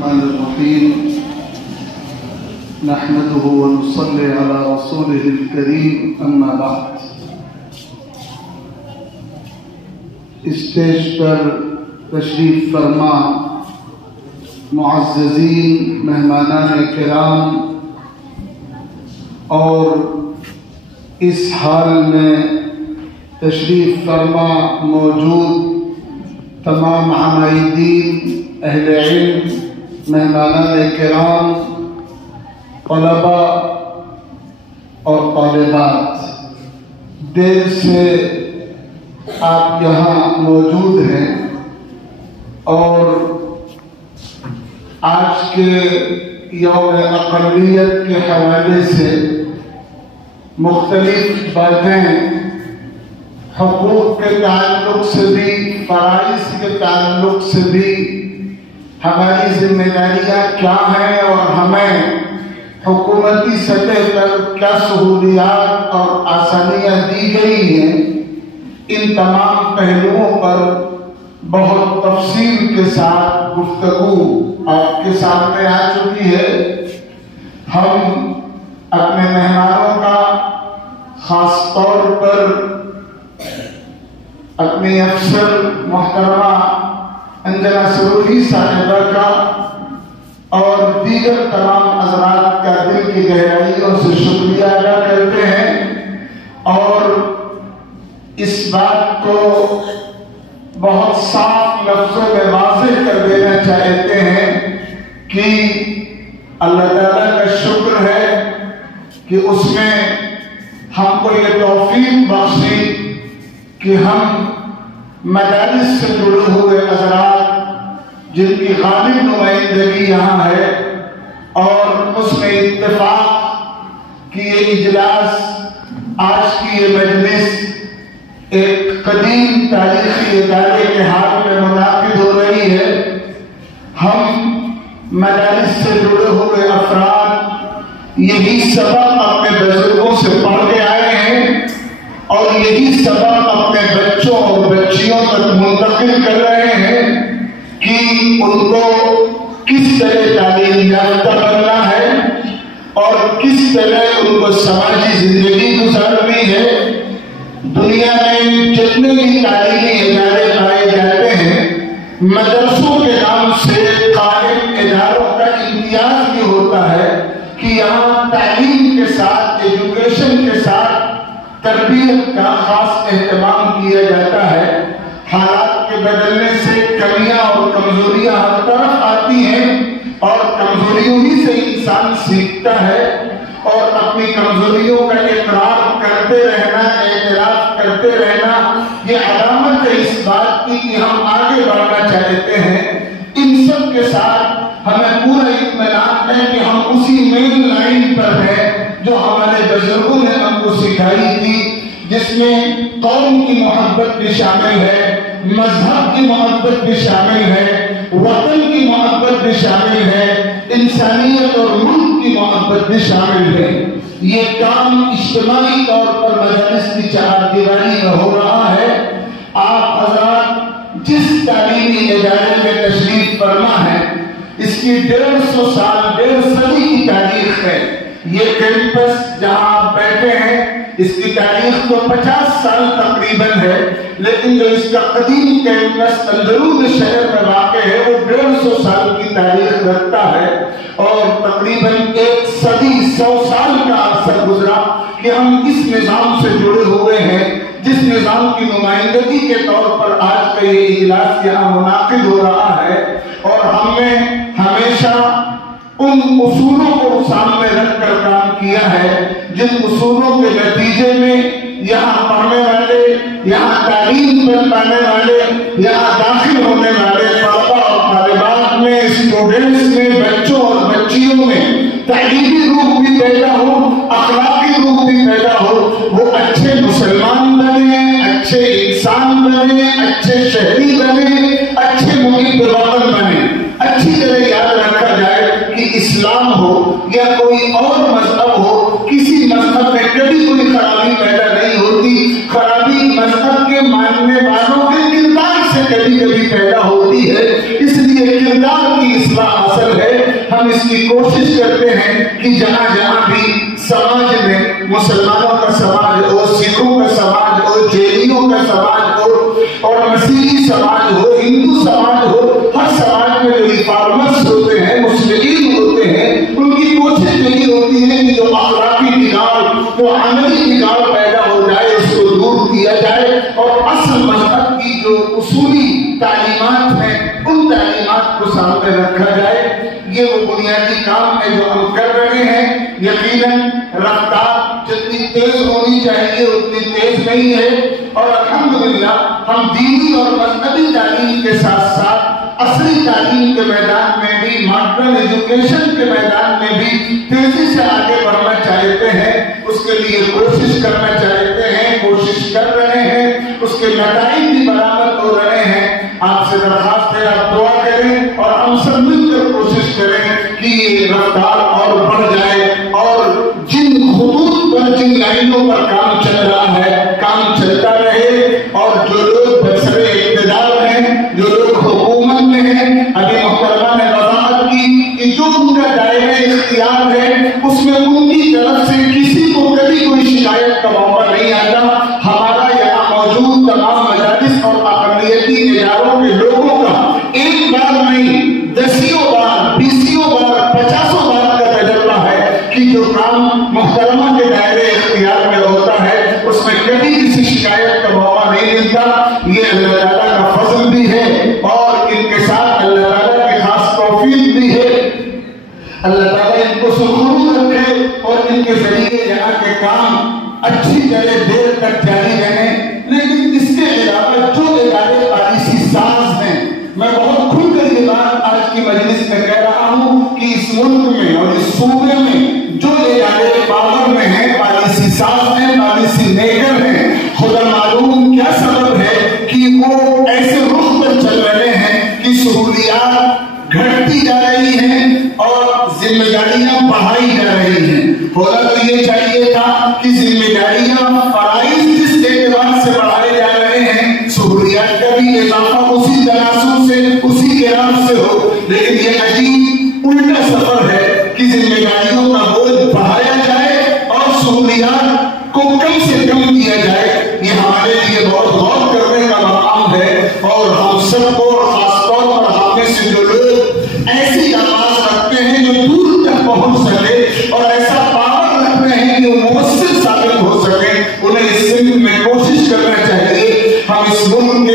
الرحمن الرحيم نحمده ونصلي على رسوله الكريم أما بعد. اسٹیج پر تشریف فرما معززین مہمانان کرام اور اس حال میں تشریف فرما موجود تمام عمائدین، اہل علم، مہمانان کرام، طلباء اور طالبات، دیر سے آپ یہاں موجود ہیں اور آج کے یوم اقلیت کے حوالے سے مختلف باتیں حقوق کے تعلق سے بھی، فرائض کے تعلق سے بھی، ہماری ذمہ داریاں کیا ہیں اور ہمیں حکومتی سطح پر کیا سہولیات اور آسانیاں دی گئی ہیں، ان تمام پہلوؤں پر بہت تفصیل کے ساتھ گفتگو آپ کے سامنے آ چکی ہے۔ ہم اپنے مہمانوں کا، خاص طور پر اپنی افسر محترمہ انجنا سروری صاحبہ کا اور دیگر تمام حضرات کا دل کی گہرائیوں سے شکریہ ادا کرتے ہیں اور اس بات کو بہت صاف لفظوں میں واضح کر دینا چاہتے ہیں کہ اللہ تعالیٰ کا شکر ہے کہ اس نے ہم کو یہ توفیق بخشی کہ ہم مدارس سے جڑے ہوئے حضرات جن کی غالب نمائندگی یہاں ہے اور اس میں اتفاق کہ یہ اجلاس، آج کی یہ مجلس ایک قدیم تاریخی ادارے کے حال میں منعقد ہو رہی ہے۔ ہم مدارس سے جڑے ہوئے افراد یہی سبق اپنے بزرگوں سے پڑھ کے آئے ہیں اور یہی سبق اپنے بچوں اور بچیوں تک منتقل کر رہے ہیں کہ ان کو کس طرح تعلیم یافتہ بننا ہے اور کس طرح ان کو سماجی زندگی گزارنی ہے۔ دنیا میں جتنے بھی تعلیمی ادارے پائے جاتے ہیں، مدرسوں کے نام سے قائم اداروں کا امتیاز یہ ہوتا ہے کہ یہاں تعلیم کے ساتھ، ایجوکیشن کے ساتھ تربیت کا خاص اہتمام کیا جاتا ہے۔ حالات کے بدلنے سے کمیاں اور کمزوریاں ہر طرف آتی ہیں اور کمزوریوں ہی سے انسان سیکھتا ہے اور اپنی کمزوریوں کا اقرار کرتے رہنا، اعتراف کرتے رہنا، یہ علامت ہے اس بات کی کہ ہم آگے بڑھنا چاہتے ہیں۔ ان سب کے ساتھ ہمیں پورا اطمینان ہے کہ ہم اسی مین لائن پر ہیں جو ہمارے بزرگوں نے ہم کو سکھائی تھی، جس میں قوم کی محبت بھی شامل ہے، مذہب کی محبت بھی شامل ہے، وطن کی محبت بھی شامل ہے، انسانیت اور ملک کی محبت بھی شامل ہے۔ یہ کام اجتماعی طور پر مدارس کی چار دیواری میں ہو رہا ہے۔ آپ حضرات جس تعلیمی ادارے میں تشریف فرما ہے، اس کی 150 سال، 1.5 صدی کی تاریخ ہے۔ یہ کیمپس جہاں آپ بیٹھے ہیں، اس کی تاریخ تو 50 سال تقریباً ہے، لیکن جو اس کا قدیم کیمپس اندرون شہر میں واقع ہے وہ 150 سال کی تاریخ رکھتا ہے اور تقریباً 1 صدی 100 سال کا عرصہ گزرا کہ ہم اس نظام سے جڑے ہوئے ہیں، جس نظام کی نمائندگی کے طور پر آج کا یہ اجلاس یہاں منعقد ہو رہا ہے۔ اور ہم نے ہمیشہ ان اصولوں کو سامنے رکھ کر کام کیا ہے جن اصولوں کے نتیجے میں یہاں پڑھنے والے، یہاں تعلیم پانے والے، یہاں داخل ہونے والے طلباء اور طالبات میں، اسٹوڈنٹس میں، بچوں اور بچیوں میں تعلیمی روح بھی پیدا ہو، اخلاقی روح بھی پیدا ہو، وہ اچھے مسلمان بنے، اچھے انسان بنے، اچھے شہری بنے، اچھے محب وطن بنے۔ اچھی طرح یاد رکھا جائے کہ اسلام ہو یا کوئی اور مذہب ہو، کسی مذہب میں کبھی کوئی خرابی پیدا نہیں ہوتی۔ خرابی مذہب کے ماننے والوں کے کردار سے کبھی کبھی پیدا ہوتی ہے، اس لیے کردار کی اصلاح اصل اس کی کوشش کرتے ہیں کہ جہاں جہاں بھی سماج میں مسلمانوں کا سماج ہو، سکھوں کا سماج ہو، جینیوں کا سماج ہو اور مسیحی سماج ہو، ہندو سماج ہو، ہر سماج میں جو ریفارمرز ہوتے ہیں، مسلمین ہوتے ہیں، ان کی کوشش یہی ہوتی ہے کہ جو اخلاقی بگاڑ، جو عملی بگاڑ پیدا ہو جائے اس کو دور کیا جائے اور اصل مذہب کی جو اصولی تعلیمات ہیں ان تعلیمات کو سامنے رکھا جائے۔ یہ وہ بنیادی کام ہے جو ہم کر رہے ہیں۔ یقیناً رفتار جتنی تیز ہونی چاہیے اتنی تیز نہیں ہے، اور الحمدللہ ہم دینی اور مذہبی تعلیم کے ساتھ ساتھ عصری تعلیم کے میدان میں بھی، ماڈرن ایجوکیشن کے میدان میں بھی تیزی سے آگے بڑھنا چاہتے ہیں۔ اس کے لیے کوشش کرنا چاہتے ہیں، کوشش کر رہے ہیں، اس کے نتائج بھی برآمد ہو رہے ہیں۔ آپ سے درخواست ہے آپ دعا کریں اور ہم سب مل کر کوشش کریں کہ یہ رفتار اور بڑھ جائے، اور جن خطوط پر، جن لائنوں پر کام چل رہا ہے کام چلتا رہے، اور جو لوگ برسر اقتدار ہیں، جو لوگ حکومت میں ہیں، ابھی محترمہ نے وضاحت کی کہ جو ان کا دائرہ اختیار ہے اس میں ان کی طرف سے کسی کو کبھی کوئی شکایت کا موقع نہیں آتا۔ ہمارا یہاں موجود تمام مجالس اور اقلیتی اداروں کے لوگوں کا ایک بار نہیں، دسیوں بار، بیسیوں بار، 50 بار کا تجربہ ہے کہ جو کام محترمہ کے دائرے اختیار میں ہوتا ہے اس میں کبھی کسی شکایت کا موقع نہیں ملتا۔ یہ اللہ تعالیٰ کا فضل بھی ہے اور ان کے ساتھ اللہ تعالیٰ کی خاص توفیق بھی ہے۔ اللہ تعالیٰ ان کو سرخرو رکھے اور ان کے ذریعے یہاں کے کام اچھی طرح دیر تک جاری رہیں۔ لیکن اس کے علاوہ جو ادارے پالیسی ساز ہیں، میں بہت کھل کر یہ بات آج کی مجلس میں کہہ رہا ہوں کہ اس ملک میں اور اس صوبے میں جو ادارے پاور میں ہیں، پالیسی ساز ہیں، پالیسی میکر ہیں، خدا معلوم کیا سبب ہے کہ وہ ایسے رخ پر چل رہے ہیں کہ سہولیات گھٹتی جا رہی ہیں اور ذمہ داریاں بڑھائی جا رہی ہیں۔ ہونا تو یہ چاہیے تھا کہ ذمہ داریاں فرائض جس اعتبار سے بڑھائے جا رہے ہیں، سہولیات کا بھی اضافہ اسی تناسب سے، اسی گراف سے ہو، لیکن یہ عجیب الٹا سفر ہے کہ ذمہ داریوں کا بوجھ بڑھایا جائے اور سہولیات کو کم سے کم کیا جائے۔ یہ ہمارے لیے بہت غور کرنے کا مقام ہے، اور ہم سب کو خاص طور پر ہم میں سے جو لوگ ایسی آواز رکھتے ہیں جو دور تک پہنچ سکے اور ایسا پاور رکھتے ہیں کہ وہ مؤثر ثابت ہو سکے، انہیں اس سمت میں کوشش کرنا چاہیے۔ ہم اس ملک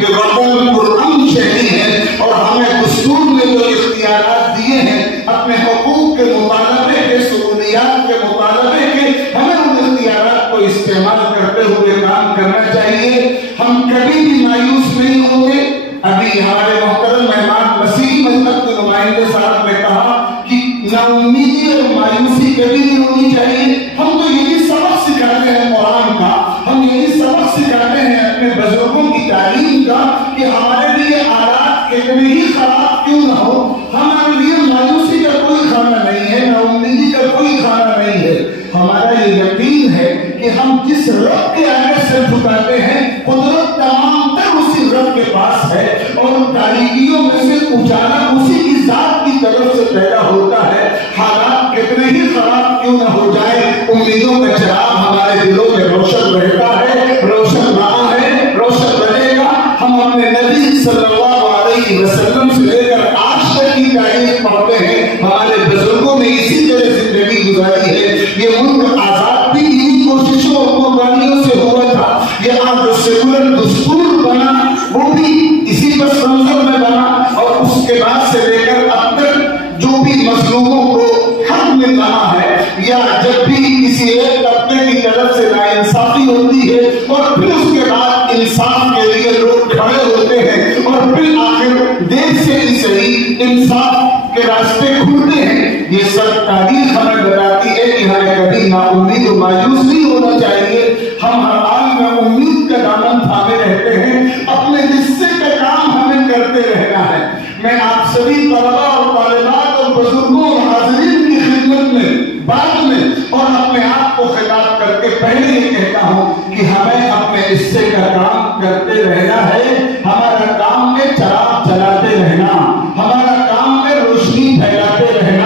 کے محب وطن پرامن شہری ہیں اور ہمیں دستور نے جو اختیارات دیے ہیں اپنے حقوق کے مطالبے کے، سہولیات کے مطالبے کے، ہمیں ان اختیارات کو استعمال کرتے ہوئے کام کرنا چاہیے۔ ہم کبھی بھی مایوس نہیں ہوں گے۔ ابھی ہمارے محترم مہمان مسیحی مذہب کے نمائندے صاحب نے کہا کہ نا امیدی اور مایوسی کبھی نہیں ہونی چاہیے۔ ہم تو یہی سبق سکھاتے ہیں قرآن کا، ہم یہی سبق سکھاتے ہیں اپنے بزرگوں کی تعلیم کا کہ ہمارے لیے حالات کتنے ہی خراب کیوں نہ ہو، ہمارے لیے مایوسی کا کوئی کھانا نہیں ہے، نا امیدی کا کوئی کھانا نہیں ہے۔ ہمارا یہ یقین ہے کہ ہم جس رب کے آگے سر جھکاتے ہیں قدرت تمام تر اسی رب کے پاس ہے، اور تاریکیوں میں سے اجالا اسی کی ذات کی طرف سے پیدا ہوتا ہے۔ حالات کتنے ہی خراب کیوں نہ ہو جائے، امیدوں کا چراغ ہمارے دلوں میں روشن رہتا ہے، روشن رہا ہے، روشن رہے گا۔ ہم اپنے نبی صلی اللہ علیہ وسلم سے لے کر آج تک کی تاریخ پڑھتے ہیں، ہمارے بزرگوں نے اسی طرح زندگی گزاری ہے۔ یہ ملک آزاد بھی انہی کوششوں اور قربانیوں سے ہوا تھا۔ یہاں جو سیکولر دستور بنا وہ بھی اسی پس منظر میں بنا، اور اس کے بعد سے لے کر اب تک جو بھی مظلوموں کو حق مل رہا ہے، یا جب بھی کسی ایک طبقے کی طرف سے ناانصافی ہوتی ہے اور پھر اس کے بعد انصاف کے لیے لوگ کھڑے ہوتے ہیں اور پھر آخر دیر سے ہی صحیح انصاف کے راستے کھلتے ہیں، یہ سب تاریخ ہمیں بتاتی ہے کہ ہمیں کبھی نا امید و مایوس نہیں ہونا چاہیے۔ ہم ہر حال میں امید کا دامن تھامے رہتے ہیں، اپنے حصے کا کام ہمیں کرتے رہنا ہے۔ میں آپ سبھی طلباء اور طالبات اور بزرگوں اور حاضرین کی خدمت میں بعد میں اور اپنے آپ کو خطاب کر کے پہلے یہ کہتا ہوں کہ ہمیں اپنے حصے کا کام کرتے رہنا ہے۔ ہمارا کام میں چراغ جلاتے رہنا، ہمارا کام میں روشنی پھیلاتے رہنا،